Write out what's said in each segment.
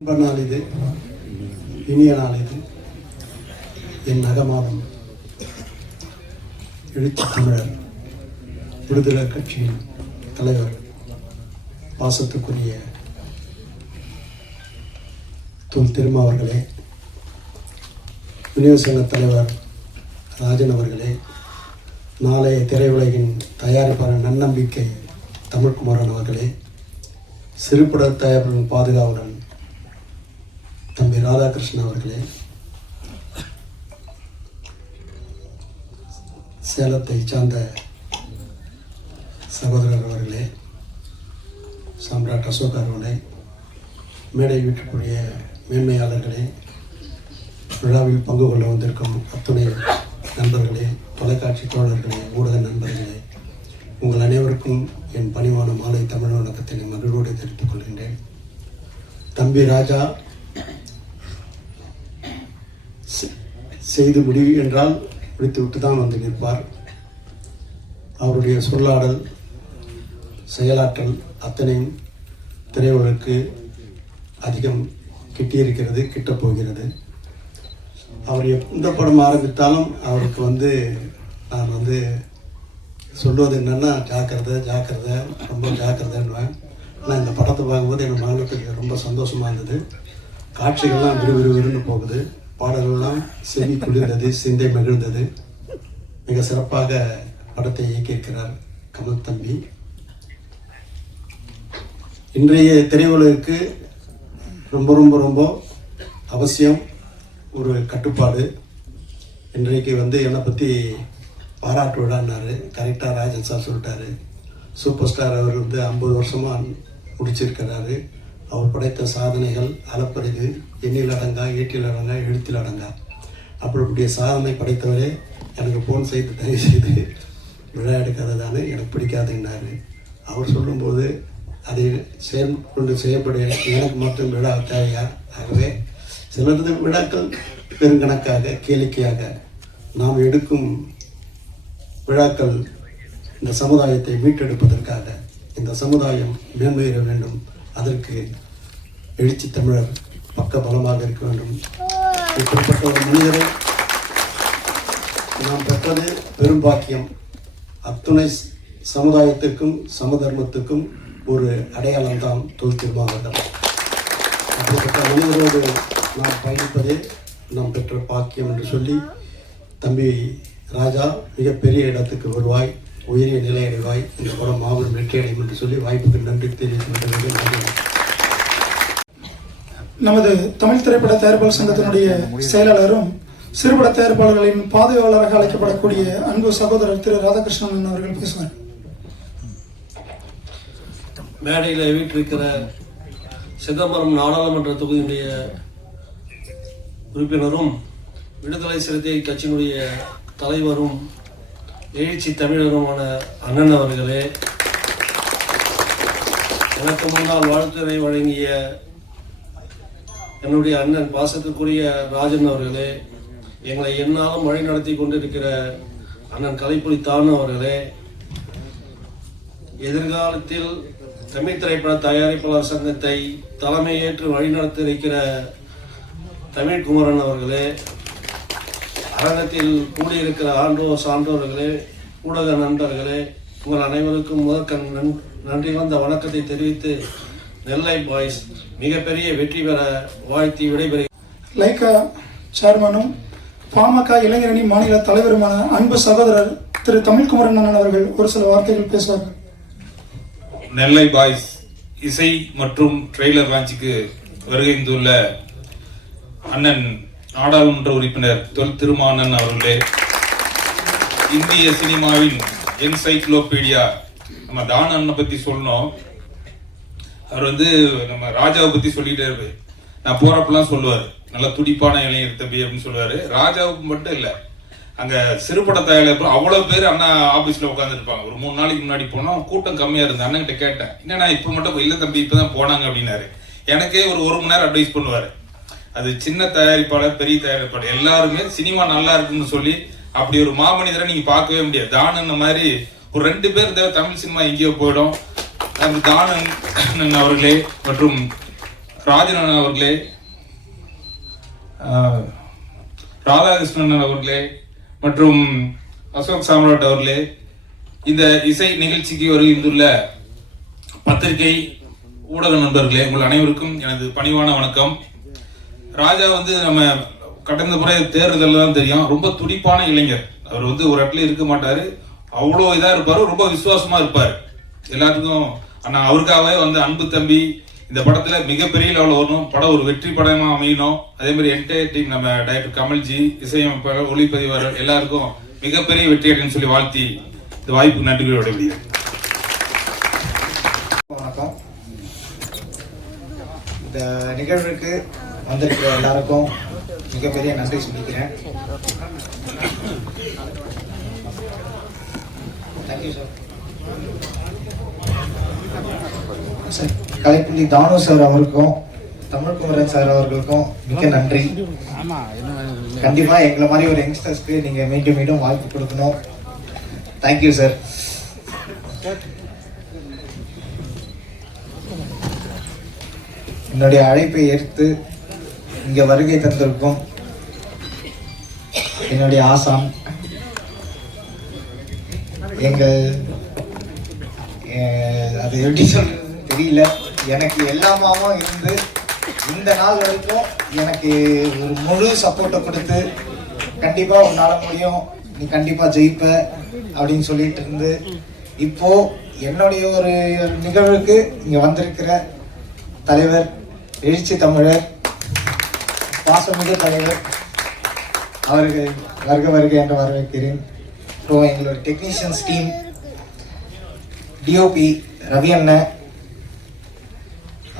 நாள் இது, இனிய நாள் இது. என் நகமாதம் எழுச்சி தமிழர் விடுதலை கட்சியின் தலைவர் பாசத்துக்குரிய தொல் திருமா அவர்களே, விநியோக சங்க தலைவர் ராஜன் அவர்களே, நாளைய திரையுலகின் தயாரிப்பாளர் நன்னம்பிக்கை தமிழ்குமாரன் அவர்களே, சிறுபட தயாரிப்பின் பாதுகாவலன் தம்பி ராதாகிருஷ்ணன் அவர்களே, சேலத்தை சார்ந்த சகோதரர் அவர்களே, சாம்ராட் அசோக் அவர்களே, மேடை வீட்டுக்குரிய மேன்மையாளர்களே, விழாவில் பங்கு கொள்ள வந்திருக்கும் அத்துணை நண்பர்களே, தொலைக்காட்சி தோழர்களே, ஊடக நண்பர்களே, உங்கள் அனைவருக்கும் என் பணிவான மாலை தமிழ் வணக்கத்தை மகிழ்வோடு தெரிவித்துக் கொள்கின்றேன். தம்பி ராஜா செய்து முடிவு என்றால் முடித்துவிட்டு தான் வந்து நிற்பார். அவருடைய சொல்லாடல், செயலாற்றல் அத்தனையும் திரையுலகுக்கு அதிகம் கிட்டியிருக்கிறது, கிட்டப்போகிறது. அவர் எந்த படம் ஆரம்பித்தாலும் அவருக்கு நான் சொல்வது என்னென்னா ஜாக்கிரதை ஜாக்கிரதை, ரொம்ப ஜாக்கிரதைன்னுவேன். ஆனால் இந்த படத்தை பார்க்கும்போது என் மகளுக்கு ரொம்ப சந்தோஷமாக இருந்தது. காட்சிகள்லாம் விறுவிறுன்னு போகுது, பாடல்கள்லாம் செவி குளிர்ந்தது, சிந்தை மகிழ்ந்தது. மிக சிறப்பாக படத்தை இயக்கியிருக்கிறார் கமல் தம்பி. இன்றைய திரையுலகுக்கு ரொம்ப ரொம்ப ரொம்ப அவசியம் ஒரு கட்டுப்பாடு. இன்றைக்கு என்னை பற்றி பாராட்டு விழான்னாரு, கரெக்டாக ராஜன் சார் சொல்லிட்டாரு. சூப்பர் ஸ்டார் அவர் 50 வருஷமாக முடிச்சிருக்கிறாரு. அவர் படைத்த சாதனைகள் அளப்பரிது, எண்ணில் அடங்கா, ஏட்டில் அடங்கா, எழுத்தில் அடங்கா. அப்படிக்கூடிய சாதனை படைத்தவரே எனக்கு ஃபோன் செய்து தயவு செய்து விழா எடுக்காததானே எனக்கு பிடிக்காதுன்னாரு. அவர் சொல்லும்போது அதை செயல்கொண்டு செய்யப்பட எனக்கு மட்டும் விழா தேவையா? ஆகவே சிலரது விழாக்கள் பெருங்கணக்காக, கேளிக்கையாக நாம் எடுக்கும் விழாக்கள் இந்த சமுதாயத்தை மீட்டெடுப்பதற்காக. இந்த சமுதாயம் மேன்மையிட வேண்டும், அதற்கு எழுச்சி தமிழர் பக்க பலமாக இருக்க வேண்டும். இப்படிப்பட்ட ஒரு மனிதரை நாம் பெற்றது பெரும் பாக்கியம். அத்துணை சமுதாயத்திற்கும் சமதர்மத்துக்கும் ஒரு அடையாளம்தான் தொல் திருமாவளவன். அப்படிப்பட்ட மனிதரோடு நாம் பயணிப்பதே நாம் பெற்ற பாக்கியம் என்று சொல்லி, தம்பி ராஜா மிகப்பெரிய இடத்துக்கு வருவாய், உயரிய நிலையடைவாய், இந்த படம் மாபெரும் வெற்றி அடையும் என்று சொல்லி வாய்ப்புக்கு நன்றி தெரிவித்து நமது தமிழ் திரைப்பட தயாரிப்பாளர் சங்கத்தினுடைய செயலாளரும் சிறுபட தயாரிப்பாளர்களின் பாதுகாவலராக அழைக்கப்படக்கூடிய அன்பு சகோதரர் திரு ராதாகிருஷ்ணன் அவர்கள் பேசுவார். மேடையில் வீட்டிருக்கிற சிதம்பரம் நாடாளுமன்ற தொகுதியினுடைய உறுப்பினரும் விடுதலை சிறுத்தை கட்சியினுடைய தலைவரும் எழுச்சி தமிழருமான அண்ணன் அவர்களே, எனக்கு முன்னால் வாழ்த்துறை வழங்கிய என்னுடைய அண்ணன் பாசத்துக்குரிய ராஜன் அவர்களே, எங்களை என்னாலும் வழி நடத்தி கொண்டிருக்கிற அண்ணன் கலைப்புலி தானு அவர்களே, எதிர்காலத்தில் தமிழ் திரைப்பட தயாரிப்பாளர் சங்கத்தை தலைமையேற்று வழிநடத்த இருக்கிற தமிழ்குமரன் அவர்களே, அரங்கத்தில் கூடியிருக்கிற ஆண்டோர் சான்றோர்களே, ஊடக நண்பர்களே, உங்கள் அனைவருக்கும் முதற்கண் நன்றி வந்த வணக்கத்தை தெரிவித்து நெல்லை பாய்ஸ் மிகப்பெரிய வெற்றி பெற வாழ்த்தி விடைபெறுகிறேன். லைக்கா சேர்மனும் பாமக இளைஞரணி மாநில தலைவருமான அன்பு சகோதரர் திரு தமிழ்குமரன் அண்ணன் அவர்கள் ஒரு சில வார்த்தைகள் பேசுவார்கள். நெல்லை பாய்ஸ் இசை மற்றும் ட்ரெய்லர் லான்ச்சுக்கு வருகின்றுள்ள அண்ணன் நாடாளுமன்ற உறுப்பினர் தொல் திருமானன் அவர்களே, இந்திய சினிமாவின் என்சைக்ளோபீடியா, நம்ம தான அண்ணனை பத்தி சொல்லணும். அவர் நம்ம ராஜாவை பத்தி சொல்லிட்டே இருப்பாரு. நான் போறப்பெல்லாம் சொல்லுவாரு, நல்ல துடிப்பான இளைஞர் தம்பி அப்படின்னு சொல்லுவாரு. ராஜாவுக்கு மட்டும் இல்ல, அங்க சிறுபட தயாரிப்பு அவ்வளவு பேர் அண்ணா ஆபீஸ்ல உட்கார்ந்து இருப்பாங்க. ஒரு 3 நாளைக்கு முன்னாடி போனா கூட்டம் கம்மியா இருந்தது. அண்ணன் கிட்ட கேட்டேன், என்னன்னா இப்ப மட்டும் இல்ல தம்பி இப்பதான் போனாங்க அப்படின்னாரு. எனக்கே ஒரு மணி நேரம் அட்வைஸ் பண்ணுவாரு. அது சின்ன தயாரிப்பாளர், பெரிய தயாரிப்பாளர் எல்லாருமே சினிமா நல்லா இருக்குன்னு சொல்லி அப்படி ஒரு மாமனிதரை நீங்க பார்க்கவே முடியாது. தானன் மாதிரி ஒரு 2 பேர் தமிழ் சினிமா எங்கேயோ போயிடும். தானன் அவர்களே மற்றும் ராஜன் அவர்களே, ராதாகிருஷ்ணன் அவர்களே மற்றும் அசோக் சாம்ராட் அவர்களே, இந்த இசை நிகழ்ச்சிக்கு வருகின்றுள்ள பத்திரிகை ஊடக நண்பர்களே, உங்கள் அனைவருக்கும் எனது பணிவான வணக்கம். ராஜா வந்து நம்ம கடந்த முறை தேர்தலில் தான் தெரியும், ரொம்ப துடிப்பான இளைஞர். அவர் வந்து ஒரு இடத்துல இருக்க மாட்டாரு, அவ்வளோ இதாக இருப்பார், ரொம்ப விசுவாசமா இருப்பார் எல்லாத்துக்கும். ஆனால் அவருக்காகவே வந்து அன்பு தம்பி இந்த படத்துல மிகப்பெரிய லெவலில் வரணும், படம் ஒரு வெற்றி படமா அமையணும். அதே மாதிரி என்டையர் டீம், நம்ம டைரக்டர் கமல்ஜி, இசையமைப்பாளர், ஒளிப்பதிவாளர் எல்லாருக்கும் மிகப்பெரிய வெற்றி அடைன்னு சொல்லி வாழ்த்தி இந்த வாய்ப்பு நன்றிகளோட விடுகிறேன். வணக்கம். இந்த நிகழ்வுக்கு வந்திருக்கிற எல்லாருக்கும் மிகப்பெரிய நன்றி சொல்லிக்கிறேன். Thank you sir. கலைப்புள்ளி தானு சார் அவருக்கும் தமிழ்குமரன் சார் அவர்களுக்கும் மிக்க நன்றி. கண்டிப்பா எங்களை மாதிரி ஒரு யங்ஸ்டர்ஸ்க்கு நீங்க மீண்டும் மீண்டும் வாய்ப்பு கொடுக்கணும். Thank you sir. என்னுடைய அழைப்பை ஏற்று இங்க வருகை தந்திருக்கும் என்னுடைய ஆசான், அது எப்படி சொல்றது தெரியல, எனக்கு எல்லாமாவும் இருந்து இந்த நாள் வரைக்கும் எனக்கு ஒரு முழு சப்போர்ட்டை கொடுத்து கண்டிப்பா உன்னால முடியும், நீ கண்டிப்பா ஜெயிப்ப அப்படின்னு சொல்லிட்டு இருந்து இப்போ என்னுடைய ஒரு நிகழ்வுக்கு இங்க வந்திருக்கிற தலைவர், எழுச்சி தமிழர், பாசமிகு தலைவர் அவருக்கு வருக வருக என்று வரவேற்கிறேன். அப்புறம் எங்களோட டெக்னீஷியன்ஸ் டீம், டிஓபி ரவி அண்ணன்,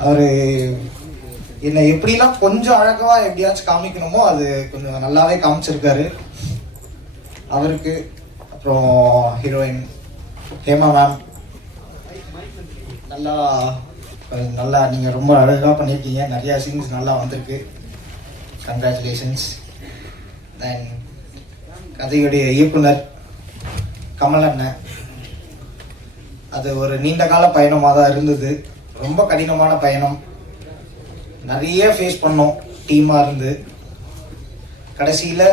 அவரு என்னை எப்படிலாம் கொஞ்சம் அழகவா எப்படியாச்சும் காமிக்கணுமோ அது கொஞ்சம் நல்லாவே காமிச்சிருக்காரு அவருக்கு. அப்புறம் ஹீரோயின் ஹேமா மேம், நல்லா நீங்கள் ரொம்ப அழகாக பண்ணியிருக்கீங்க, நிறையா சீன்ஸ் நல்லா வந்திருக்கு, கங்க்ராச்சுலேஷன்ஸ். தென் கதையுடைய இயக்குனர் கமல் அண்ணன், அது ஒரு நீண்ட கால பயணமாக தான் இருந்தது, ரொம்ப கடினமான பயணம், நிறைய ஃபேஸ் பண்ணோம் டீமாக இருந்து. கடைசியில்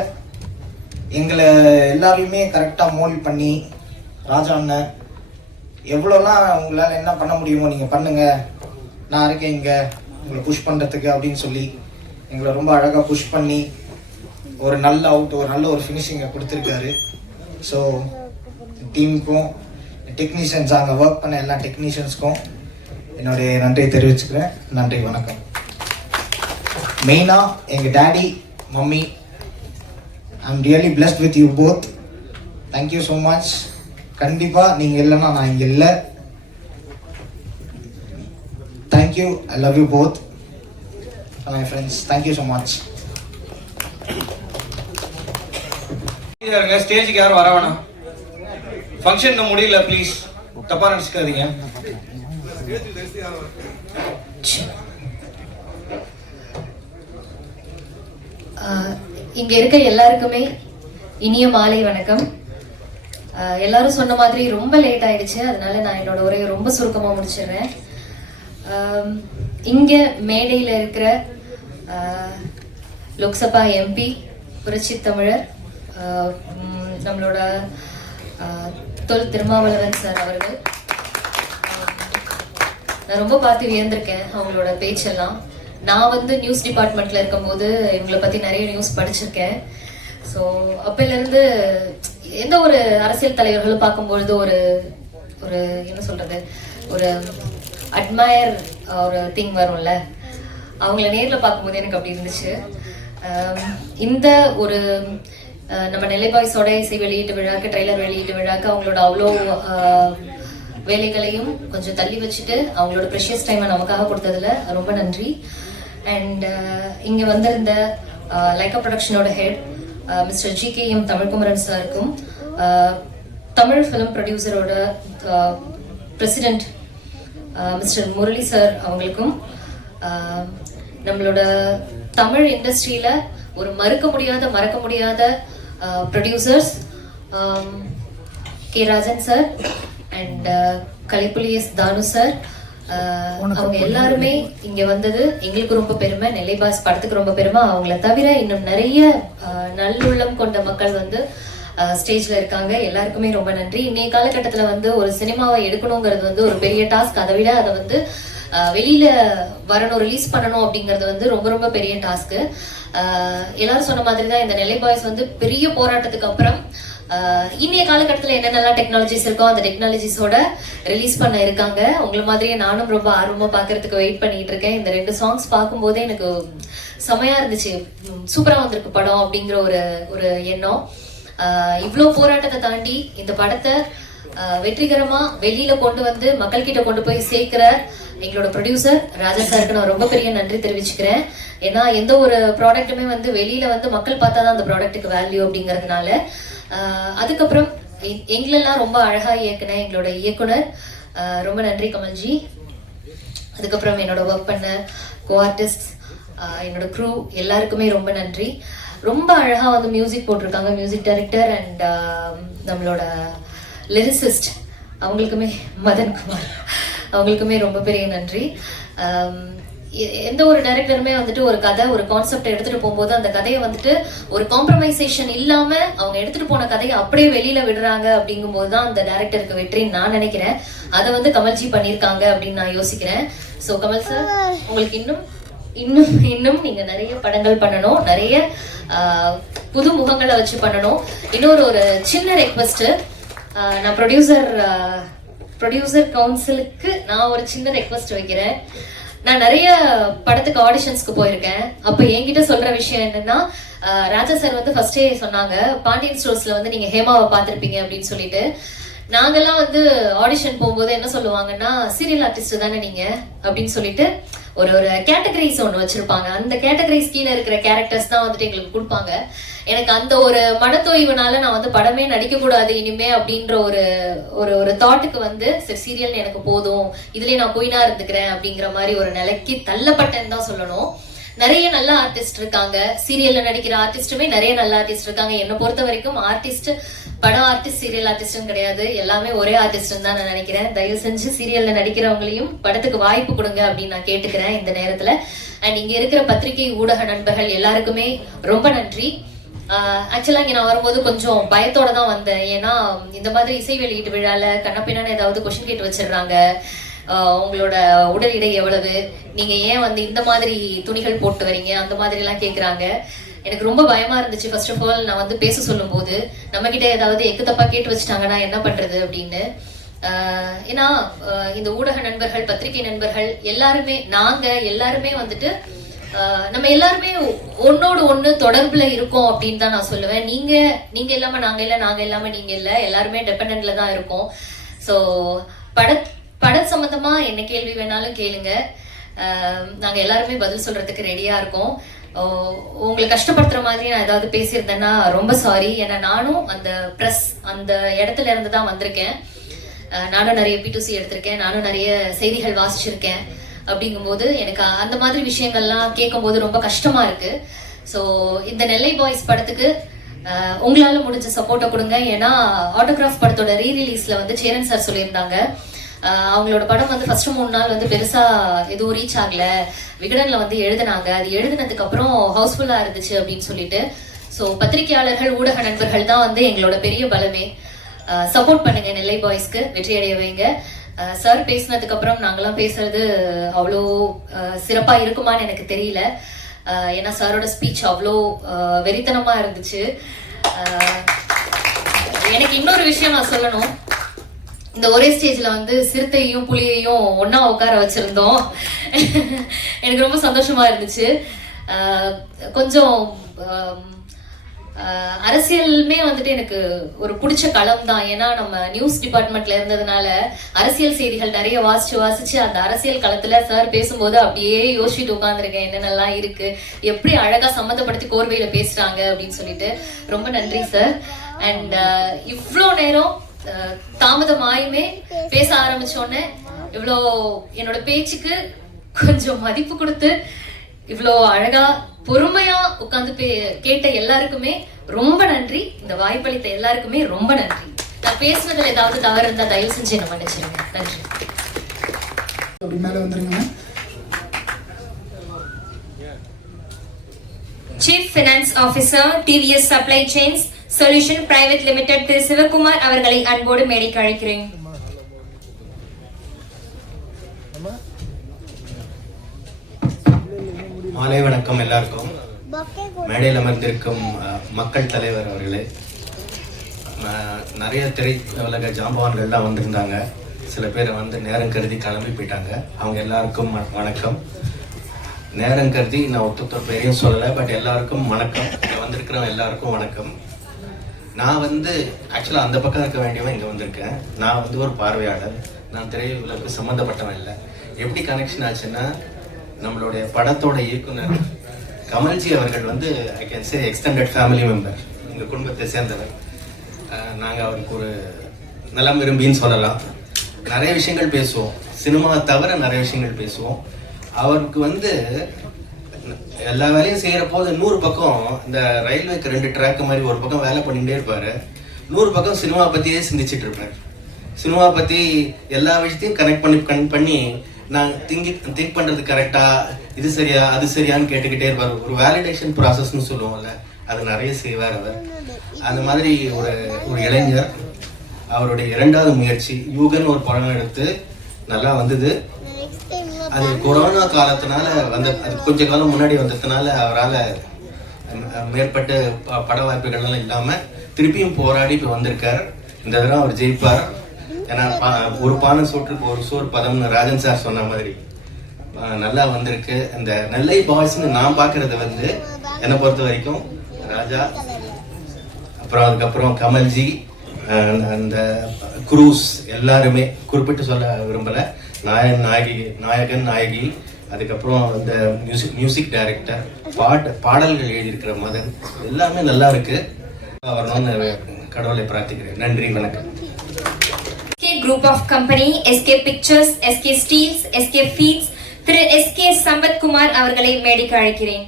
எங்களை எல்லாரையுமே கரெக்டாக மோல்ட் பண்ணி ராஜா அண்ணன் எவ்வளோலாம் உங்களால் என்ன பண்ண முடியுமோ நீங்கள் பண்ணுங்கள், நான் இருக்கேன் இங்கே உங்களை புஷ் பண்ணுறதுக்கு அப்படின்னு சொல்லி எங்களை ரொம்ப அழகாக புஷ் பண்ணி ஒரு நல்ல அவுட், ஒரு நல்ல ஒரு ஃபினிஷிங்கை கொடுத்துருக்காரு. ஸோ டீமுக்கும் டெக்னீஷியன்ஸ், அங்கே ஒர்க் பண்ண எல்லா டெக்னீஷியன்ஸ்க்கும் என்னுடைய நன்றியை தெரிவிச்சுக்கிறேன். நன்றி, வணக்கம். மெயினாக எங்கள் daddy mummy, I am really blessed with you both. Thank you so much. கண்டிப்பாக நீங்கள் இல்லைன்னா நான் இங்கே இல்லை. Thank you, I love you both my friends. Thank you so much. ஸ்டேஜுக்கு யாரும் வர வேணாம், ஃபங்க்ஷன் முடியல, ப்ளீஸ் தப்பா நினைச்சுக்காதீங்க. இங்க இருக்க எல்லாருக்குமே இனிய மாலை வணக்கம். எல்லாரும் சொன்ன மாதிரி ரொம்ப லேட் ஆயிடுச்சு, அதனால நான் என்னோட உரையை ரொம்ப சுருக்கமா முடிச்சிடுறேன். இங்க மேடையில இருக்கிற லோக்சபா எம்பி புரட்சி தமிழர் நம்மளோட தொல் திருமாவளவன் சார் அவர்கள், நான் ரொம்ப பார்த்து வியந்திருக்கேன் அவங்களோட பேச்செல்லாம். நான் வந்து நியூஸ் டிபார்ட்மெண்ட்ல இருக்கும்போது இவங்களை பத்தி நிறைய நியூஸ் படிச்சிருக்கேன். ஸோ அப்பையிலேருந்து எந்த ஒரு அரசியல் தலைவர்களும் பார்க்கும்பொழுது ஒரு ஒரு என்ன சொல்றது, ஒரு அட்மயர் ஒரு திங் வரும்ல, அவங்கள நேரில் பார்க்கும்போது எனக்கு அப்படி இருந்துச்சு. இந்த ஒரு நம்ம நெல்லை பாய்ஸோட இசை வெளியீட்டு விழாக்கு, ட்ரெய்லர் வெளியீட்டு விழாக்கு அவங்களோட அவ்வளோ வேலைகளையும் கொஞ்சம் தள்ளி வச்சுட்டு அவங்களோட ப்ரெஷியஸ் டைமை நமக்காக கொடுத்ததுல ரொம்ப நன்றி. அண்ட் இங்கே வந்திருந்த லைக்கா ப்ரொடக்ஷனோட ஹெட் மிஸ்டர் GKM தமிழ்குமரன் சாருக்கும், தமிழ் ஃபிலிம் ப்ரொடியூசரோட பிரசிடென்ட் மிஸ்டர் முரளி சார் அவங்களுக்கும், நம்மளோட தமிழ் இண்டஸ்ட்ரியில ஒரு மறக்க முடியாத producers K. Rajan sir and Kalipuli S. Danu sir, அவங்க எல்லாருமே இங்க வந்தது எங்களுக்கு ரொம்ப பெருமை. நெல்லை பாய்ஸ் படத்துக்கு ரொம்ப பெருமை. அவங்கள தவிர இன்னும் நிறைய நல்லுள்ளம் கொண்ட மக்கள் வந்து ஸ்டேஜ்ல இருக்காங்க. எல்லாருக்குமே ரொம்ப நன்றி. இன்னைய காலகட்டத்துல வந்து ஒரு சினிமாவை எடுக்கணுங்கிறது வந்து ஒரு பெரிய டாஸ்க். அதை விட அதை வந்து வெளியில வரணும், ரிலீஸ் பண்ணணும் அப்படிங்கிறது வந்து ரொம்ப ரொம்ப பெரிய டாஸ்க்கு. எல்லாரும் சொன்ன மாதிரி தான் இந்த நெல்லை பாய்ஸ் வந்து பெரிய போராட்டத்துக்கு அப்புறம் இன்னைய காலகட்டத்தில் என்னென்னலாம் டெக்னாலஜிஸ் இருக்கோ அந்த டெக்னாலஜிஸோட ரிலீஸ் பண்ண இருக்காங்க. உங்களை மாதிரியே நானும் ரொம்ப ஆர்வமா பாக்குறதுக்கு வெயிட் பண்ணிட்டு இருக்கேன். இந்த 2 சாங்ஸ் பார்க்கும்போதே எனக்கு செமையா இருந்துச்சு. சூப்பரா வந்திருக்கு படம் அப்படிங்கிற ஒரு எண்ணம். இவ்வளோ போராட்டத்தை தாண்டி இந்த படத்தை வெற்றிகரமா வெளியில கொண்டு வந்து மக்கள் கிட்ட கொண்டு போய் சேர்க்கிற எங்களோட ப்ரொடியூசர் ராஜா சாருக்கு நான் ரொம்ப பெரிய நன்றி தெரிவிச்சுக்கிறேன். ஏன்னா எந்த ஒரு ப்ராடக்ட்டுமே வந்து வெளியில வந்து மக்கள் பார்த்தாதான் அந்த ப்ராடக்ட்டுக்கு வேல்யூ அப்படிங்கறதுனால. அதுக்கப்புறம் எங்களெல்லாம் ரொம்ப அழகா இயக்குன எங்களோட இயக்குனர், ரொம்ப நன்றி கமல்ஜி. அதுக்கப்புறம் என்னோட ஒர்க் பண்ண கோ ஆர்டிஸ்ட், என்னோட க்ரூ எல்லாருக்குமே ரொம்ப நன்றி. ரொம்ப அழகா வந்து மியூசிக் போட்டிருக்காங்க மியூசிக் டைரக்டர் அண்ட் நம்மளோட லிரிசிஸ்ட் அவங்களுக்குமே மதன்குமார் அவங்களுக்குமே ரொம்ப பெரிய நன்றி. எந்த ஒரு டைரக்டருமே வந்துட்டு ஒரு கதை ஒரு கான்செப்ட் எடுத்துட்டு போகும்போது அந்த கதையை வந்துட்டு ஒரு காம்ப்ரமைசேஷன் இல்லாம அவங்க எடுத்துட்டு போன கதையை அப்படியே வெளியில விடுறாங்க அப்படிங்கும்போது தான் அந்த டைரக்டருக்கு வெற்றின்னு நான் நினைக்கிறேன். அதை வந்து கமல்ஜி பண்ணியிருக்காங்க அப்படின்னு நான் யோசிக்கிறேன். ஸோ கமல் சார், உங்களுக்கு இன்னும் இன்னும் இன்னும் நீங்க நிறைய படங்கள் பண்ணணும், நிறைய புது முகங்களை வச்சு பண்ணணும். இன்னொரு ஒரு சின்ன ரெக்வெஸ்ட், நான் ப்ரொடியூசர் கவுன்சிலுக்கு நான் ஒரு சின்ன ரெக்வெஸ்ட் வைக்கிறேன். நான் நிறைய படத்துக்கு ஆடிஷன்ஸ்க்கு போயிருக்கேன். அப்ப என்கிட்ட சொல்ற விஷயம் என்னன்னா, ராஜா சார் வந்து ஃபர்ஸ்டே சொன்னாங்க, பாண்டியன் ஸ்டோர்ஸ்ல வந்து நீங்க ஹேமாவை பார்த்திருப்பீங்க அப்படின்னு சொல்லிட்டு. நாங்கெல்லாம் வந்து ஆடிஷன் போகும்போது என்ன சொல்லுவாங்கன்னா, சீரியல் ஆர்டிஸ்ட் தானே நீங்க அப்படின்னு சொல்லிட்டு ஒரு கேட்டகரிஸ் ஒன்று வச்சிருப்பாங்க. அந்த கேட்டகரிஸ் கீழே இருக்கிற கேரக்டர்ஸ் தான் வந்துட்டு எங்களுக்கு கொடுப்பாங்க. எனக்கு அந்த ஒரு மனத்தோய்வுனால நான் வந்து படமே நடிக்க கூடாது இனிமே அப்படின்ற ஒரு தாட்டுக்கு வந்து சரி சீரியல் எனக்கு போதும், இதுலயே நான் குயினா இருந்துக்கிறேன் அப்படிங்கிற மாதிரி ஒரு நிலைக்கு தள்ளப்பட்டேன்னு தான் சொல்லணும். நிறைய நல்ல ஆர்டிஸ்ட் இருக்காங்க, சீரியல்ல நடிக்கிற ஆர்டிஸ்டுமே நிறைய நல்ல ஆர்டிஸ்ட் இருக்காங்க. என்னை பொறுத்த வரைக்கும் ஆர்டிஸ்ட் படம் ஆர்டிஸ்ட் சீரியல் ஆர்டிஸ்ட்னு கிடையாது, எல்லாமே ஒரே ஆர்டிஸ்ட்னு தான் நான் நினைக்கிறேன். தயவு செஞ்சு சீரியல்ல நடிக்கிறவங்களையும் படத்துக்கு வாய்ப்பு கொடுங்க அப்படின்னு நான் கேட்டுக்கிறேன் இந்த நேரத்துல. அண்ட் இங்க இருக்கிற பத்திரிகை ஊடக நண்பர்கள் எல்லாருக்குமே ரொம்ப நன்றி. ஆக்சுவலா இங்க நான் வரும்போது கொஞ்சம் பயத்தோட தான் வந்தேன். ஏன்னா இந்த மாதிரி இசை வெளியீட்டு விழால கண்ணப்பின்னான்னு ஏதாவது கொஸ்டின் கேட்டு வச்சிடுறாங்க, உங்களோட உடல் எடை எவ்வளவு, நீங்க ஏன் வந்து இந்த மாதிரி துணிகள் போட்டு வரீங்க, அந்த மாதிரி எல்லாம் கேக்குறாங்க. எனக்கு ரொம்ப பயமா இருந்துச்சு. ஃபர்ஸ்ட் ஆஃப் ஆல் நான் வந்து பேச சொல்லும் போது நம்ம கிட்ட ஏதாவது எக்கு தப்பா கேட்டு வச்சுட்டாங்கன்னா என்ன பண்றது அப்படின்னு. ஏன்னா இந்த ஊடக நண்பர்கள் பத்திரிகை நண்பர்கள் எல்லாருமே நாங்க எல்லாருமே வந்துட்டு நம்ம எல்லாருமே ஒன்னோடு ஒண்ணு தொடர்புல இருக்கோம் அப்படின்னு தான் நான் சொல்லுவேன். நீங்க இல்லாம நாங்க இல்ல, நாங்க இல்லாம நீங்க இல்ல, எல்லாருமே டிபெண்டன்ட்ல தான் இருக்கோம். ஸோ பட சம்பந்தமா என்ன கேள்வி வேணாலும் கேளுங்க, நாங்க எல்லாருமே பதில் சொல்றதுக்கு ரெடியா இருக்கோம். உங்களை கஷ்டப்படுத்துற மாதிரி நான் ஏதாவது பேசியிருந்தேன்னா ரொம்ப சாரி. ஏன்னா நானும் அந்த ப்ரெஸ் அந்த இடத்துல இருந்து தான் வந்திருக்கேன். நானும் நிறைய P2C எடுத்திருக்கேன், நானும் நிறைய செய்திகள் வாசிச்சிருக்கேன். அப்படிங்கும்போது எனக்கு அந்த மாதிரி விஷயங்கள்லாம் கேட்கும் போது ரொம்ப கஷ்டமா இருக்கு. ஸோ இந்த நெல்லை பாய்ஸ் படத்துக்கு உங்களால முடிஞ்ச சப்போர்ட்டை கொடுங்க. ஏன்னா ஆட்டோகிராஃப் படத்தோட ரீரிலீஸ்ல வந்து சேரன் சார் சொல்லியிருந்தாங்க, அவங்களோட படம் வந்து ஃபர்ஸ்ட் 3 நாள் வந்து பெருசா எதுவும் ரீச் ஆகல, விகடன்ல வந்து எழுதினாங்க, அது எழுதினதுக்கு அப்புறம் ஹவுஸ்ஃபுல்லா இருந்துச்சு அப்படின்னு சொல்லிட்டு. ஸோ பத்திரிகையாளர்கள் ஊடக நண்பர்கள் தான் வந்து எங்களோட பெரிய பலமே. சப்போர்ட் பண்ணுங்க, நெல்லை பாய்ஸ்க்கு வெற்றி அடைய வைங்க. சார் பேசினதுக்கு அப்புறம் நாங்கெல்லாம் பேசுறது அவ்வளோ சிறப்பா இருக்குமான்னு எனக்கு தெரியல. ஏன்னா சாரோட ஸ்பீச் அவ்வளோ வெறித்தனமா இருந்துச்சு. எனக்கு இன்னொரு விஷயம் நான் சொல்லணும், இந்த ஒரே ஸ்டேஜ்ல வந்து சிறுத்தையும் புலியையும் ஒன்னா உட்கார வச்சிருந்தோம். எனக்கு ரொம்ப சந்தோஷமா இருந்துச்சு. கொஞ்சம் அரசியலுமே வந்துட்டு எனக்கு ஒரு பிடிச்ச களம் தான். ஏன்னா நம்ம நியூஸ் டிபார்ட்மெண்ட்ல இருந்ததுனால அரசியல் செய்திகள் நிறைய வாசிச்சு அந்த அரசியல் களத்துல சார் பேசும்போது அப்படியே யோசிச்சுட்டு உட்காந்துருக்கேன், என்னென்னலாம் இருக்கு, எப்படி அழகா சம்மந்தப்படுத்தி கோர்வையில பேசுறாங்க அப்படின்னு சொல்லிட்டு. ரொம்ப நன்றி சார். அண்ட் இவ்வளோ நேரம் தாமதமாயுமே பேச ஆரம்பிச்சோன்னே இவ்வளோ என்னோட பேச்சுக்கு கொஞ்சம் மதிப்பு கொடுத்து இவ்வளோ அழகா பொறுமையா உட்காந்து கேட்ட எல்லாருக்குமே ரொம்ப நன்றி. இந்த வாய்ப்பளித்த எல்லாருக்குமே ரொம்ப நன்றி. நான் பேசுனதுல ஏதாவது தவறு இருந்தா தயவு செஞ்சு என்ன மன்னிச்சிருங்க. நன்றி. அப்படி மேலே வந்துருங்க. Chief finance officer TVS supply chains solution private limited Thiru Sivakumar அவர்களை அன்போடு மேடைக்கு அழைக்கிறேன். மாலை வணக்கம் எல்லாருக்கும். மேடையில் அமர்ந்திருக்கும் மக்கள் தலைவர் அவர்களே, நிறைய திரையுலக ஜாம்பவான்கள்லாம் வந்திருந்தாங்க. சில பேர் வந்து நேரம் கருதி கிளம்பி போயிட்டாங்க. அவங்க எல்லாருக்கும் வணக்கம். நேரம் கருதி நான் ஒருத்தர் பேரையும் சொல்லலை, பட் எல்லாருக்கும் வணக்கம். இங்கே வந்திருக்கிறவங்க எல்லாருக்கும் வணக்கம். நான் வந்து ஆக்சுவலாக அந்த பக்கம் இருக்க வேண்டியவன் இங்கே வந்திருக்கேன். நான் வந்து ஒரு பார்வையாளர். நான் திரையுலகுக்கு சம்மந்தப்பட்டவன் இல்லை. எப்படி கனெக்ஷன் ஆச்சுன்னா, நம்மளுடைய படத்தோட இயக்குனர் கமல்ஜி அவர்கள் வந்து I can say extended family member, எங்கள் குடும்பத்தை சேர்ந்தவர். நாங்கள் அவருக்கு ஒரு நலம் விரும்பின்னு சொல்லலாம். நிறைய விஷயங்கள் பேசுவோம், சினிமா தவிர நிறைய விஷயங்கள் பேசுவோம். அவருக்கு வந்து எல்லா வேலையும் செய்கிற போது 100 பக்கம் இந்த ரயில்வேக்கு 2 ட்ராக் மாதிரி ஒரு பக்கம் வேலை பண்ணிகிட்டே இருப்பார். 100 பக்கம் சினிமா பற்றியே சிந்திச்சுட்டு இருப்பார். சினிமா பற்றி எல்லா விஷயத்தையும் கனெக்ட் பண்ணி நான் திங்க் பண்ணுறது கரெக்டாக, இது சரியா அது சரியான்னு கேட்டுக்கிட்டே இருப்பார். ஒரு வேலிடேஷன் ப்ராசஸ்ன்னு சொல்லுவோம்ல, அது நிறைய செய்வார் அவர். அந்த மாதிரி ஒரு இளைஞர். அவருடைய 2வது முயற்சி யூகன் ஒரு படம் எடுத்து நல்லா வந்தது. அது கொரோனா காலத்தினால அது கொஞ்ச காலம் முன்னாடி வந்ததுனால அவரால் மேற்பட்ட பட வாய்ப்புகள்லாம் இல்லாமல் திருப்பியும் போராடி இப்போ வந்திருக்கார். இந்த தடவை அவர் ஜெயிப்பார். ஏன்னா ஒரு பானை சோற்றுக்கு ஒரு சோறு பதம்னு ராஜன் சார் சொன்ன மாதிரி நல்லா வந்திருக்கு. இந்த நெல்லை பாய்ஸ்ன்னு நான் பார்க்கறது வந்து என்னை பொறுத்த வரைக்கும் ராஜா, அப்புறம் அதுக்கப்புறம் கமல்ஜி, அந்த குரூஸ் எல்லாருமே குறிப்பிட்டு சொல்ல விரும்பலை. நாயகன் நாயகி, அதுக்கப்புறம் அந்த மியூசிக் டைரக்டர், பாடல்கள் எழுதியிருக்கிற மதன், எல்லாமே நல்லா இருக்கு. வரணும்னு கடவுளை பிரார்த்திக்கிறேன். நன்றி, வணக்கம். Group of company, SK pictures, SK steels, SK feeds திரு எஸ்கே சம்பத்குமார் அவர்களை மேடைக்கு அழைக்கிறேன்.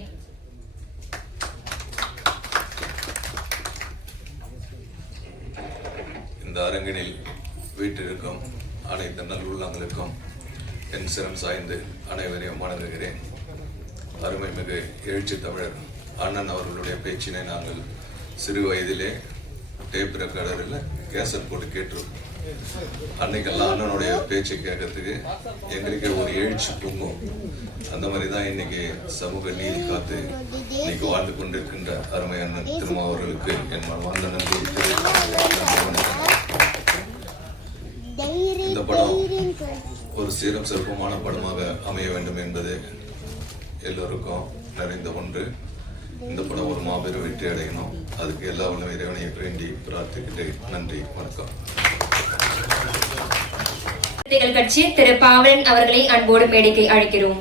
இந்த அரங்கினில் வீட்டிற்கும் அனைத்து நல்லுள்ளங்களுக்கும் என் சிரம் சாய்ந்து அனைவரையும் வணங்குகிறேன். அருமைமிகு எழுச்சி தமிழர் அண்ணன் அவர்களுடைய பேச்சினை நாங்கள் சிறு வயதிலே டேப் ரெக்கார்டரில் கேசட் போட்டு கேட்டிருக்கோம். அன்னைக்கெல்லாம் அண்ணனுடைய பேச்சை கேட்கறதுக்கு எங்களுக்கே ஒரு எழுச்சி பொங்கும். அந்த மாதிரி தான் இன்னைக்கு சமூக நீதி காத்து இன்னைக்கு வாழ்ந்து கொண்டிருக்கின்ற அருமை அண்ணன் திருமாவர்களுக்கு என் மனமார்ந்த நன்றி. இந்த படம் ஒரு சீரம் சிறப்பமான படமாக அமைய வேண்டும் என்பது எல்லோருக்கும் நிறைந்த ஒன்று. இந்த படம் ஒரு மாபெரும் வெற்றி அடையணும். அதுக்கு எல்லா உணவு இறைவனையும் வேண்டி பிரார்த்திக்கிட்டு நன்றி, வணக்கம். கட்சி திரு பாவலன் அவர்களை அன்போடு மேடைக்கு அழைக்கிறோம்.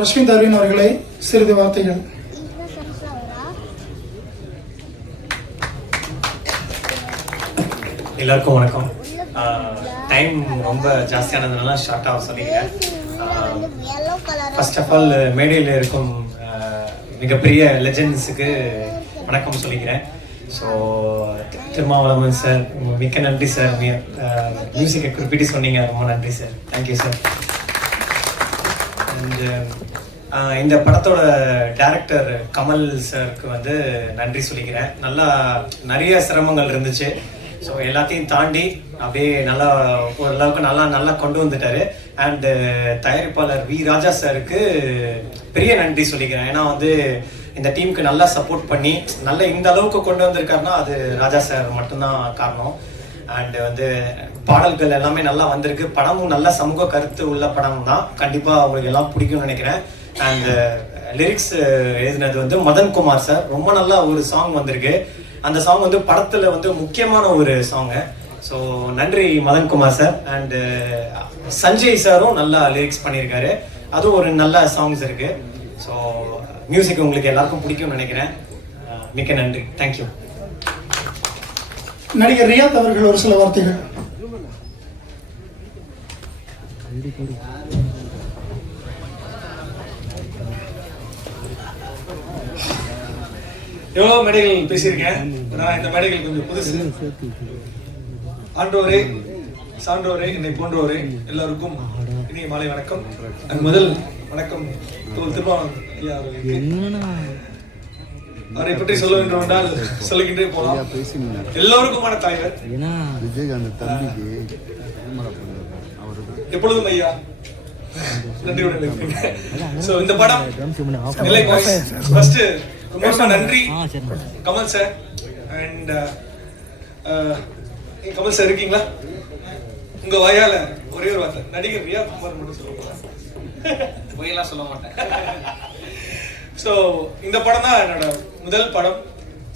ரஷ்மித் அரவிந்த் அவர்களை சிறிது வார்த்தைகள். எல்லாருக்கும் வணக்கம். டைம் ரொம்ப ஜாஸ்தியானதுனால ஷார்ட்டாக சொல்லிக்கிறேன். ஃபர்ஸ்ட் ஆஃப் ஆல் மேடையில் இருக்கும் மிகப்பெரிய லெஜெண்ட்ஸுக்கு வணக்கம் சொல்லிக்கிறேன். ஸோ திருமாவளவன் சார், மிக்க நன்றி சார். மியூசிக்கை குறிப்பிட்டு சொன்னீங்க, ரொம்ப நன்றி சார். Thank you sir. அண்ட் இந்த படத்தோட டைரக்டர் கமல் சாருக்கு வந்து நன்றி சொல்லிக்கிறேன். நிறைய சிரமங்கள் இருந்துச்சு. ஸோ எல்லாத்தையும் தாண்டி அப்படியே நல்லா ஓரளவுக்கு நல்லா கொண்டு வந்துட்டாரு. அண்டு தயாரிப்பாளர் வி ராஜா சாருக்கு பெரிய நன்றி சொல்லிக்கிறேன். ஏன்னா வந்து இந்த டீமுக்கு நல்லா சப்போர்ட் பண்ணி இந்த அளவுக்கு கொண்டு வந்திருக்காருன்னா அது ராஜா சார் மட்டும்தான் காரணம். அண்டு வந்து பாடல்கள் எல்லாமே நல்லா வந்திருக்கு. படமும் நல்ல சமூக கருத்து உள்ள படம் தான். கண்டிப்பாக உங்களுக்கு எல்லாம் பிடிக்கும்னு நினைக்கிறேன். அண்ட் லிரிக்ஸ் எழுதினது வந்து மதன்குமார் சார். ரொம்ப நல்லா ஒரு சாங் வந்திருக்கு. அந்த சாங் வந்து படத்துல வந்து முக்கியமான ஒரு சாங்கு. ஸோ நன்றி மதன்குமார் சார். அண்டு சஞ்சய் சாரும் நல்லா லிரிக்ஸ் பண்ணியிருக்காரு. அதுவும் ஒரு நல்ல சாங்ஸ் இருக்கு. ஸோ மியூசிக் உங்களுக்கு எல்லாருக்கும் பிடிக்கும்னு நினைக்கிறேன். மிக்க நன்றி, தேங்க்யூ. நடிகர் ரியாத் அவர்கள் ஒரு சில வார்த்தைகள். எவ்வளோ மேடைகள் பேசியிருக்கேன். நான் இந்த மேடைகள் கொஞ்சம் புதுசு. ஆண்டோரே, சான்றோரே, என்னை போன்றோரே எல்லாருக்கும் இனிய மாலை வணக்கம். முதல் வணக்கம் திருமாவளவன் ஐயா அவர்களுக்கு. அவரை பற்றி சொல்ல வேண்டும் என்றால் சொல்லுகின்றே போலாம். எல்லோருக்குமான தலைவர். எப்பொழுதும் ஐயா நன்றியுடன் இருப்பீங்க. சோ இந்த படம் நெல்லை பாய்ஸ். ஃபர்ஸ்ட் ரொம்ப நன்றி Kamal sir and Kamal sir இருக்கீங்களா? உங்க வாயால ஒரே ஒரு வார்த்தை நடிகர் ரியா குமார் மட்டும் சொல்ல போறேன். பொய்யெல்லாம் சொல்ல மாட்டேன். ஸோ இந்த படம் தான் என்னோட முதல் படம்.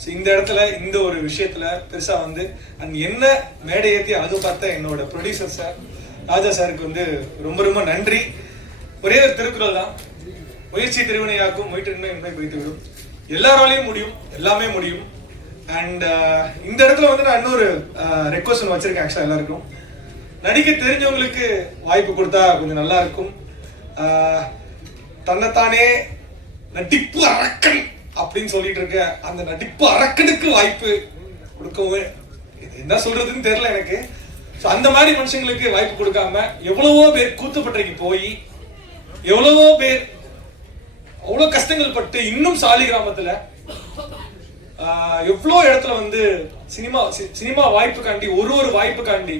ஸோ இந்த இடத்துல இந்த ஒரு விஷயத்துல பெருசா வந்து அண்ட் என்ன மேடை ஏற்றி அழகு பார்த்த என்னோட ப்ரொடியூசர் சார் ராஜா சாருக்கு வந்து ரொம்ப ரொம்ப நன்றி. ஒரே ஒரு திருக்குறள் தான், முயற்சி திருவினையாக்கும் முயற்றின்மை உண்மை குறித்து விடும். எல்லாராலையும் முடியும், எல்லாமே முடியும். அண்ட் இந்த இடத்துல வந்து நான் இன்னொரு ரெக்வஸ்ட் வச்சிருக்கேன். ஆக்சுவலா எல்லாருக்கும் நடிக்க தெரிஞ்சவங்களுக்கு வாய்ப்பு கொடுத்தா கொஞ்சம் நல்லா இருக்கும். தன்னைத்தானே நடிப்பு அரக்கன் அப்படின்னு சொல்லிட்டு இருக்க அந்த நடிப்பு அரக்கனுக்கு வாய்ப்பு கொடுக்கவும் என்ன சொல்றதுன்னு தெரியல எனக்கு. அந்த மாதிரி மனுஷங்களுக்கு வாய்ப்பு கொடுக்காம எவ்வளவோ பேர் கூத்துப்பட்டைக்கு போய் எவ்வளவோ பேர் அவ்வளவு கஷ்டங்கள் பட்டு இன்னும் சாலி கிராமத்துல எவ்வளோ இடத்துல வந்து சினிமா வாய்ப்புக்காண்டி ஒரு வாய்ப்புக்காண்டி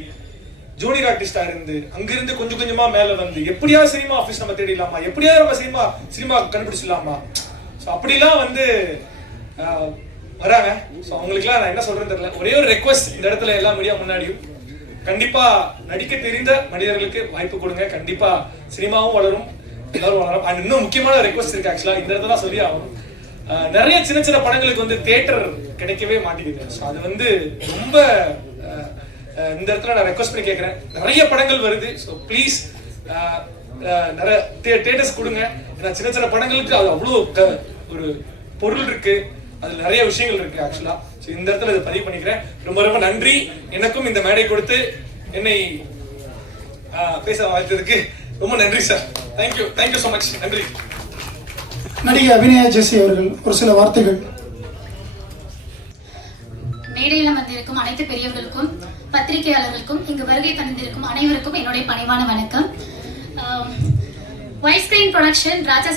ஜூனியர் ஆர்டிஸ்டா இருந்து அங்கிருந்து கொஞ்சம் கொஞ்சமா மேல வந்து எப்படியா சினிமா ஆபீஸ் நம்ம தேடிடலாமா, எப்படியா நம்ம சினிமா கண்டுபிடிச்சிடலாமா, அப்படிலாம் வந்து வராங்க. ஸோ அவங்களுக்குலாம் நான் என்ன சொல்றேன்னு தெரியல. ஒரே ஒரு ரெக்வஸ்ட் இந்த இடத்துல எல்லா மீடியா முன்னாடியும், கண்டிப்பா நடிக்க தெரிந்த மனிதர்களுக்கு வாய்ப்பு கொடுங்க. கண்டிப்பா சினிமாவும் வளரும், எல்லாரும் வளரும். அண்ட் இன்னும் முக்கியமான ரெக்வஸ்ட் இருக்கு. ஆக்சுவலா இந்த இடத்துல சொல்லி ஆகணும். நிறைய சின்ன சின்ன படங்களுக்கு வந்து தியேட்டர் கிடைக்கவே மாட்டேங்குது. ஸோ அது வந்து ரொம்ப இந்த இடத்துல நான் ரெக்வஸ்ட் பண்ணி கேட்கிறேன். நிறைய படங்கள் வருது. ஸோ ப்ளீஸ் நிறைய தியேட்டர்ஸ் கொடுங்க. ஏன்னா சின்ன சின்ன படங்களுக்கு அது அவ்வளோ ஒரு பொருள் இருக்கு, அதுல நிறைய விஷயங்கள் இருக்கு ஆக்சுவலா. ஸோ இந்த இடத்துல இதை பதிவு பண்ணிக்கிறேன். ரொம்ப ரொம்ப நன்றி. எனக்கும் இந்த மேடை கொடுத்து என்னை பேச வாய்த்ததுக்கு ரொம்ப நன்றி சார். Thank you so much. நன்றி. நடிகை அபிநயா ஜெசி அவர்கள் ஒரு சில வார்த்தைகள். மேடையில் வந்திருக்கும் அனைத்து பெரியவர்களுக்கும் பத்திரிகையாளர்களுக்கும் இங்கு வருகை தந்திருக்கும் அனைவருக்கும் என்னுடைய பணிவான வணக்கம். வைட் ஸ்கிரீன் ப்ரொடக்ஷன் ராஜா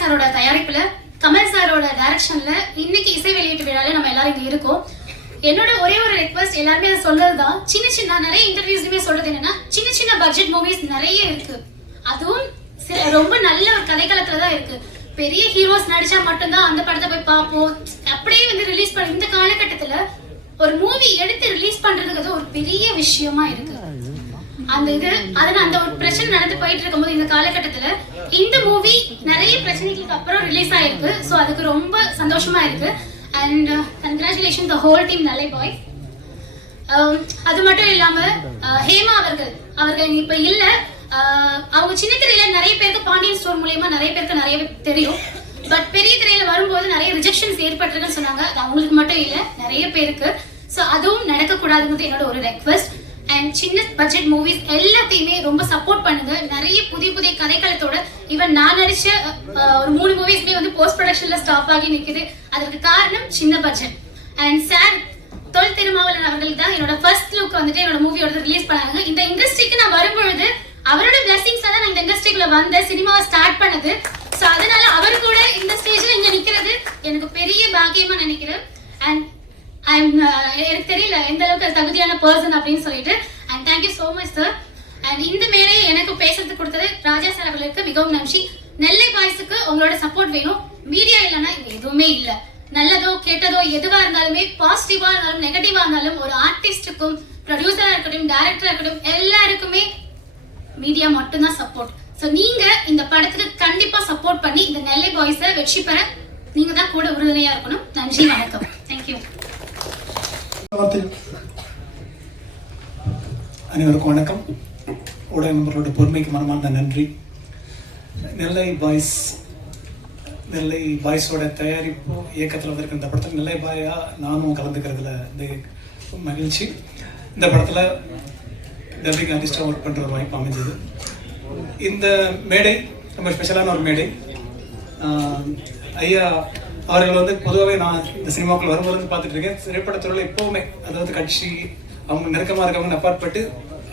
சாரோட தயாரிப்புல கமல் சாரோட டைரக்ஷன்ல இன்னைக்கு இசை வெளியீட்டு விழால நம்ம எல்லாரும் இங்க இருக்கோம். என்னோட ஒரே ஒரு ரெக்வஸ்ட், எல்லாருமே அதை சொல்றதுதான், சின்ன நிறைய இன்டர்வியூஸ்லயுமே சொல்றது என்னன்னா சின்ன பட்ஜெட் மூவிஸ் நிறைய இருக்கு. அதுவும் ரொம்ப நல்ல ஒரு கதைக்களத்துல தான் இருக்கு. பெரிய ஹீரோஸ் நடிச்சா மட்டும்தான் அந்த படத்தை போய் பார்ப்போம். அப்படியே வந்து ரிலீஸ் பண்ண இந்த காலகட்டத்துல ஒரு மூவி எடுத்து ரிலீஸ் பண்றதுக்கு ஒரு பெரிய விஷயமா இருக்கு. அந்த ஒரு பிரச்சனை நடந்து போயிட்டு இருக்கும்போது இந்த காலகட்டத்துல இந்த மூவி நிறைய பிரச்சனைகளுக்கு அப்புறம் ரிலீஸ் ஆயிருக்கு. ஸோ அதுக்கு ரொம்ப சந்தோஷமா இருக்கு. And congratulation the whole team Nellai boys. அது மட்டும் இல்லாம ஹேமா அவர்கள் இப்ப இல்ல. அவங்க சின்ன திரையில நிறைய பேருக்கு பாண்டியன் ஸ்டோர் மூலமா நிறைய பேருக்கு நிறைய தெரியும். பட் பெரிய திரையில வரும்போது நிறைய ரிஜெக்ஷன்ஸ் ஏற்பட்டிருக்குன்னு சொன்னாங்க. அது அவங்களுக்கு மட்டும் இல்ல, நிறைய பேருக்கு. ஸோ அதுவும் நடக்கக்கூடாதுங்கிறது என்னோட ஒரு ரெக்வஸ்ட். அண்ட் சின்ன பட்ஜெட் மூவிஸ் எல்லாத்தையுமே ரொம்ப சப்போர்ட் பண்ணுங்க. நிறைய புதிய கதைக்களத்தோட ஈவன் நான் நடிச்ச ஒரு 3 மூவிஸ்மே வந்து போஸ்ட் ப்ரொடக்ஷன்ல ஸ்டாப் ஆகி நிக்குது. அதற்கு காரணம் சின்ன budget. And sir Thol Thirumavalavan அவர்கள் தான் என்னோட ஃபர்ஸ்ட் லுக் வந்துட்டு என்னோட மூவியோட ரிலீஸ் பண்ணாங்க. இந்த இண்டஸ்ட்ரிக்கு நான் வரும்பொழுது அவரோட பிளஸிங்ஸ் தான் நான் இந்த இண்டஸ்ட்ரிக்குள்ள வந்த சினிமாவை ஸ்டார்ட் பண்ணது. ஸோ அதனால அவர் கூட இந்த ஸ்டேஜ்ல இங்க நிக்கிறது எனக்கு பெரிய பாக்கியமா நினைக்கிறேன். அண்ட் எனக்கு தெரியல எந்த அளவுக்கு தகுதியான பர்சன் அப்படின்னு சொல்லிட்டு. And thank you so much sir. And இந்த மேடையை எனக்கு பேசுறதுக்கு கொடுத்தது ராஜா சார் அவர்களுக்கு மிகவும் நன்றி. நெல்லை பாய்ஸுக்கு உங்களோட சப்போர்ட் வேணும். மீடியா இல்லைன்னா இங்க எதுவுமே இல்லை. நல்லதோ கெட்டதோ எதுவா இருந்தாலுமே, பாசிட்டிவா இருந்தாலும் நெகட்டிவா இருந்தாலும், ஒரு ஆர்டிஸ்டுக்கும் ப்ரொடியூசரா இருக்கட்டும் டைரக்டரா இருக்கட்டும் எல்லாருக்குமே மீடியா மட்டும்தான் சப்போர்ட். ஸோ நீங்க இந்த படத்துக்கு கண்டிப்பா சப்போர்ட் பண்ணி இந்த நெல்லை பாய்ஸை வெற்றி பெற நீங்க தான் கூட உறுதுணையா இருக்கணும். நன்றி, வணக்கம். தேங்க்யூ. அனைவருக்கும் வணக்கம். ஊடக நண்பர்களோட பொறுமைக்கு மனமார்ந்த நன்றி. நெல்லை பாய்ஸோட தயாரிப்பு இயக்கத்தில் வந்திருக்க இந்த படத்தில் நெல்லை பாயா நானும் கலந்துக்கிறதுல மகிழ்ச்சி. இந்த படத்தில் டப்பிங் ஆர்டிஸ்டாக ஒர்க் பண்ணுற ஒரு வாய்ப்பு அமைஞ்சது. இந்த மேடை ரொம்ப ஸ்பெஷலான ஒரு மேடை. ஐயா அவர்கள் வந்து பொதுவாகவே நான் இந்த சினிமாக்குள்ள வரும்போது பார்த்துட்டு இருக்கேன். திரைப்படத்துறையில் எப்போவுமே அதாவது கட்சி அவங்க நெருக்கமாக இருக்கவங்க அப்பாற்பட்டு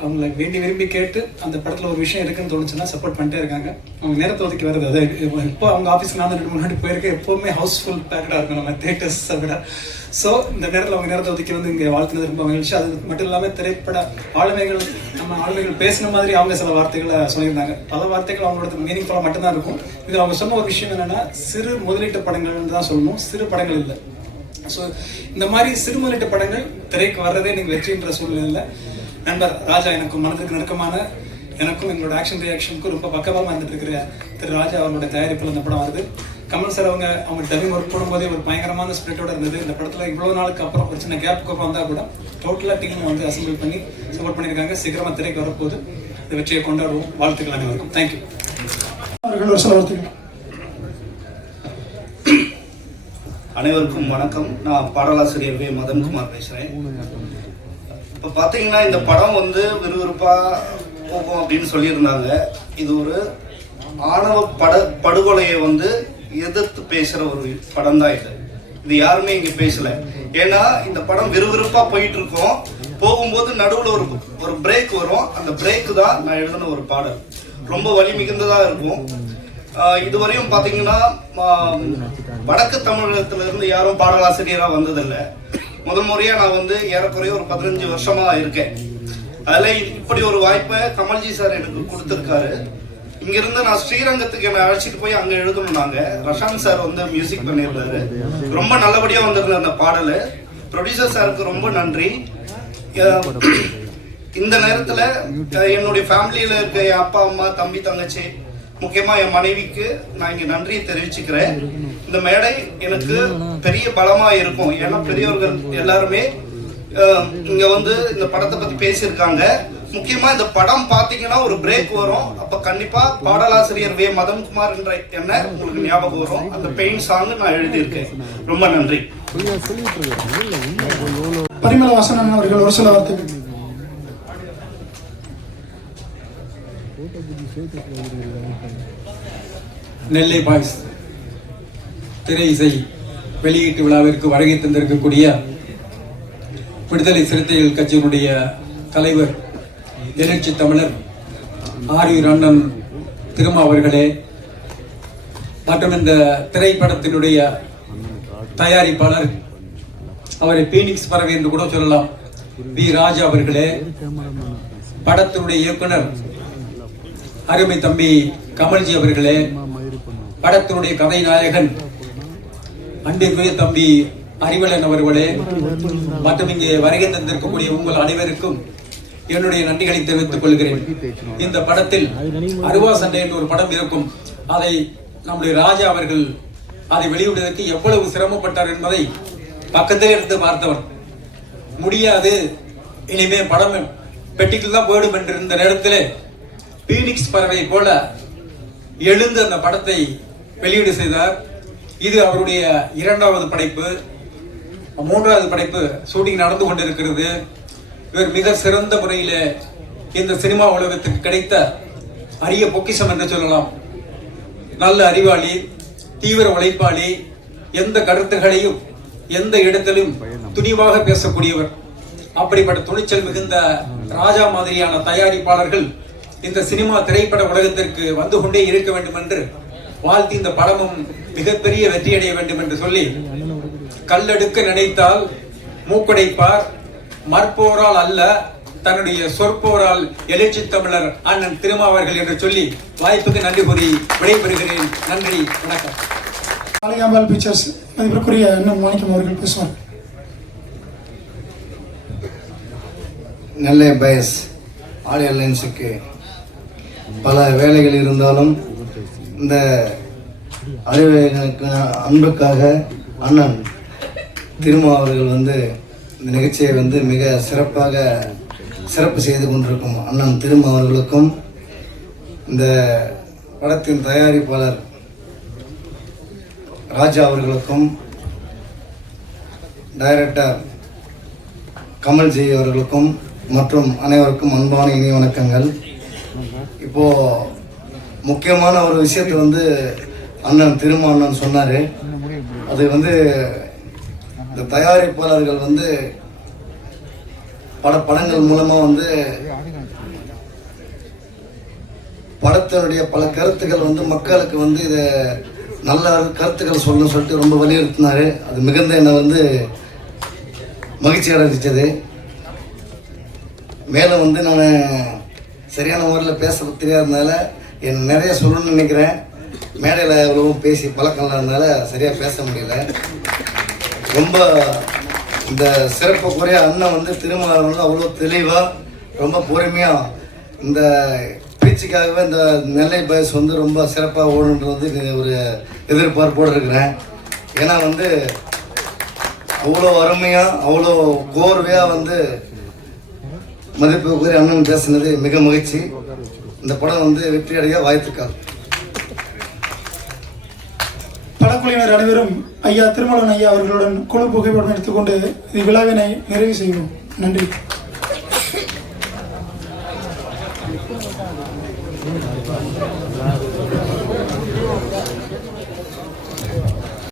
அவங்களை வேண்டி விரும்பி கேட்டு அந்த படத்தில் ஒரு விஷயம் இருக்குன்னு தோணுச்சுன்னா சப்போர்ட் பண்ணிட்டே இருக்காங்க. அவங்க நேரத்தை ஒதுக்கி வருது. அது இப்போ அவங்க ஆஃபீஸ்க்கு நான் 2 முன்னாடி போயிருக்கேன். எப்போவுமே ஹவுஸ்ஃபுல் பேக்கடாக இருக்கும் நம்ம தேட்டர்ஸை விட. ஸோ இந்த நேரத்தில் அவங்க நேரத்தை ஒதுக்கி வந்து இங்கே வாழ்த்துனது ரொம்ப மகிழ்ச்சி. அது மட்டும் இல்லாமல் திரைப்பட ஆளுமைகள் பேசின மாதிரி அவங்க சில வார்த்தைகளை சொல்லியிருந்தாங்க. பல வார்த்தைகள் அவங்களோட மீனிங்ஃபுல்லாக மட்டும்தான் இருக்கும். இது அவங்க சொன்ன ஒரு விஷயம் என்னென்னா சிறு முதலீட்டு படங்கள்னு தான் சொல்லணும், சிறு படங்கள் இல்லை. ஸோ இந்த மாதிரி சிறு முதலீட்டு படங்கள் திரைக்கு வர்றதே நீங்கள் வெற்றின்ற சூழ்நிலையில் நண்பர் ராஜா எனக்கும் மனதுக்கு நெருக்கமான எனக்கும் எங்களோட ஆக்ஷன் ரியாக்ஷனுக்கும் ரொம்ப பக்கமாக வந்துட்டு இருக்கிற திரு ராஜா அவரோட தயாரிப்பில் இந்த படம் வருது. கமல் சார் அவங்க டப்பிங் ஒர்க் போடும்போதே ஒரு பயங்கரமான ஸ்பிரிட்டோட இருந்தது. இந்த படத்தில் இவ்வளோ நாளுக்கு அப்புறம் ஒரு சின்ன கேப்புக்கு அப்புறம் வந்தால் கூட டோட்டலாக டீம் வந்து அசம்பிள் பண்ணி சப்போர்ட் பண்ணியிருக்காங்க. சீக்கிரமாக திரைக்கு வரப்போகுது. இந்த வெற்றியை கொண்டாடுவோம். வாழ்த்துக்கள் அனைவருக்கும். தேங்க்யூ. அனைவருக்கும் வணக்கம். நான் பாடலாசிரியர் வே மதன்குமார் பேசுகிறேன். இப்போ பார்த்தீங்கன்னா இந்த படம் வந்து விறுவிறுப்பாக போகும் அப்படின்னு சொல்லியிருந்தாங்க. இது ஒரு ஆணவ படுகொலையை வந்து எதிர்த்து பேசுகிற ஒரு படம் தான் இது யாருமே இங்கே பேசலை. ஏன்னா இந்த படம் விறுவிறுப்பாக போயிட்டு இருக்கோம். போகும்போது நடுவில் ஒரு பிரேக் வரும். அந்த பிரேக்கு தான் நான் எழுதின ஒரு பாடல். ரொம்ப வலி மிகுந்ததாக இருக்கும். இதுவரையும் பார்த்தீங்கன்னா வடக்கு தமிழகத்திலிருந்து யாரும் பாடலாசிரியராக வந்ததில்லை. முதல் முறையாக நான் வந்து ஏறக்குறைய ஒரு 15 வருஷமா இருக்கேன். அதில் இப்படி ஒரு வாய்ப்பை கமல்ஜி சார் எனக்கு கொடுத்துருக்காரு. இங்கிருந்து நான் ஸ்ரீரங்கத்துக்கு என்னை அழைச்சிட்டு போய் அங்கே எழுதணும். நாங்கள் ரஷாந்த் சார் வந்து மியூசிக் பண்ணியிருந்தாரு. ரொம்ப நல்லபடியாக வந்திருந்த அந்த பாடல். ப்ரொடியூசர் சாருக்கு ரொம்ப நன்றி. இந்த நேரத்தில் என்னுடைய ஃபேமிலியில் இருக்க என் அப்பா அம்மா தம்பி தங்கச்சி முக்கியமாக என் மனைவிக்கு நான் இங்கே நன்றியை தெரிவிச்சுக்கிறேன். இந்த மேடை எனக்கு பெரிய பலமாக இருக்கும். ஏன்னா பெரியவர்கள் எல்லாருமே இங்கே வந்து இந்த படத்தை பற்றி பேசியிருக்காங்க. முக்கியமாக இந்த படம் பார்த்தீங்கன்னா ஒரு பிரேக் வரும். அப்போ கண்டிப்பாக பாடலாசிரியர் வே மதன்குமார் என்ற என்ன உங்களுக்கு ஞாபகம் வரும். அந்த பெயின் சாங் நான் எழுதியிருக்கேன். ரொம்ப நன்றி. பரிமள வாசனன் அவர்கள் ஒரு சில வார்த்தைகள். நெல்லை பாய்ஸ் திரை இசை வெளியீட்டு விழாவிற்கு வருகை தந்திருக்கக்கூடிய விடுதலை சிறுத்தைகள் கட்சியினுடைய தலைவர் எழுச்சி தமிழர் ஆரியூர் அண்ணன் திருமா அவர்களே மற்றும் இந்த திரைப்படத்தினுடைய தயாரிப்பாளர், அவரை பீனிக்ஸ் பறவை என்று கூட சொல்லலாம், வி ராஜா அவர்களே, படத்தினுடைய இயக்குனர் அருமை தம்பி கமல்ஜி அவர்களே, படத்தினுடைய கதை நாயகன் அன்பிற்குரிய தம்பி அறிவலன் அவர்களே மற்றும் இங்கே வருகை தந்திருக்கக்கூடிய உங்கள் அனைவருக்கும் என்னுடைய நன்றிகளை தெரிவித்துக் கொள்கிறேன். இந்த படத்தில் அருவா சண்டை என்ற ஒரு படம் இருக்கும். அதை நம்முடைய ராஜா அவர்கள் அதை வெளியிடுவதற்கு எவ்வளவு சிரமப்பட்டார் என்பதை பக்கத்தில் இருந்து பார்த்தவர். முடியாது, இனிமே படம் பெட்டிக்குள் தான் போயிடும் என்று இந்த நேரத்தில் பீனிக்ஸ் பறவை போல எழுந்து அந்த படத்தை வெளியீடு செய்தார். இது அவருடைய 2வது படைப்பு. 3வது படைப்பு ஷூட்டிங் நடந்து கொண்டிருக்கிறது. இவர் மிக சிறந்த முறையில் இந்த சினிமா உலகத்துக்கு கிடைத்த அரிய பொக்கிஷம் என்று சொல்லலாம். நல்ல அறிவாளி, தீவிர உழைப்பாளி, எந்த கருத்துகளையும் எந்த இடத்திலும் துணிவாக பேசக்கூடியவர். அப்படிப்பட்ட துணிச்சல் மிகுந்த ராஜா மாதிரியான தயாரிப்பாளர்கள் இந்த சினிமா திரைப்பட உலகத்திற்கு வந்து கொண்டே இருக்க வேண்டும் என்று வாழ்த்தி இந்த படமும் மிகப்பெரிய வெற்றியடைய வேண்டும் என்று சொல்லி, கல்லெடுக்க நினைத்தால் மூக்கடைப்பார், மற்போரால் அல்ல தன்னுடைய சொற்போரால் எழுச்சி தமிழர் அண்ணன் திருமாவர்கள் என்று சொல்லி வாய்ப்புக்கு நன்றி கூறி விடைபெறுகிறேன். நன்றி, வணக்கம். ஆலியாம்பாள் பிக்சர்ஸ் மதிப்பிற்குரிய அண்ணன் மாணிக்கம் அவர்கள் பேசுவார். நெல்லை பாய்ஸ் ஆடியோ லைன்ஸுக்கு பல வேலைகள் இருந்தாலும் இந்த அறிவுக்கு அன்புக்காக அண்ணன் திருமா அவர்கள் வந்து இந்த நிகழ்ச்சியை வந்து மிக சிறப்பு செய்து கொண்டிருக்கும் அண்ணன் திருமா அவர்களுக்கும், இந்த படத்தின் தயாரிப்பாளர் ராஜா அவர்களுக்கும், டைரக்டர் கமல்ஜி அவர்களுக்கும் மற்றும் அனைவருக்கும் அன்பான இனிய வணக்கங்கள். இப்போ முக்கியமான ஒரு விஷயத்தை வந்து அண்ணன் திருமா அண்ணன் சொன்னார். அது வந்து இந்த தயாரிப்பாளர்கள் வந்து படங்கள் மூலமா வந்து படத்தினுடைய பல கருத்துக்கள் வந்து மக்களுக்கு வந்து இதை நல்ல கருத்துக்கள் சொல்லணும்னு சொல்லிட்டு ரொம்ப வலியுறுத்தினாரு. அது மிகுந்த என்னை வந்து மகிழ்ச்சி அடைஞ்சிச்சது. மேலும் வந்து நான் சரியான முறையில் பேச தெரியாததுனால நிறைய சொல்லணும்னு நினைக்கிறேன். மேடையில் எவ்வளவும் பேசி பழக்கம் இல்லாததுனால சரியாக பேச முடியல. ரொம்ப இந்த சிறப்புக்குரிய அண்ணன் வந்து திருமாவளவன் வந்து அவ்வளோ தெளிவாக ரொம்ப பொறுமையாக இந்த பேச்சுக்காகவே இந்த நெல்லை பாய்ஸ் வந்து ரொம்ப சிறப்பாக ஓடுன்றது வந்து ஒரு எதிர்பார்ப்போடு இருக்கிறேன். ஏன்னா வந்து அவ்வளோ அருமையாக அவ்வளோ கோர்வையாக வந்து மதிப்புக்குரிய அண்ணன் பேசினது மிக மகிழ்ச்சி. இந்த படம் வந்து வெற்றி அடைய வாழ்த்துக்கள். படக்குழுவினர் அனைவரும் ஐயா திருமாவளவன் ஐயா அவர்களுடன் குழு புகைப்படம் எடுத்துக்கொண்டு இந்த விழாவினை நிறைவு செய்வோம். நன்றி. Thank you.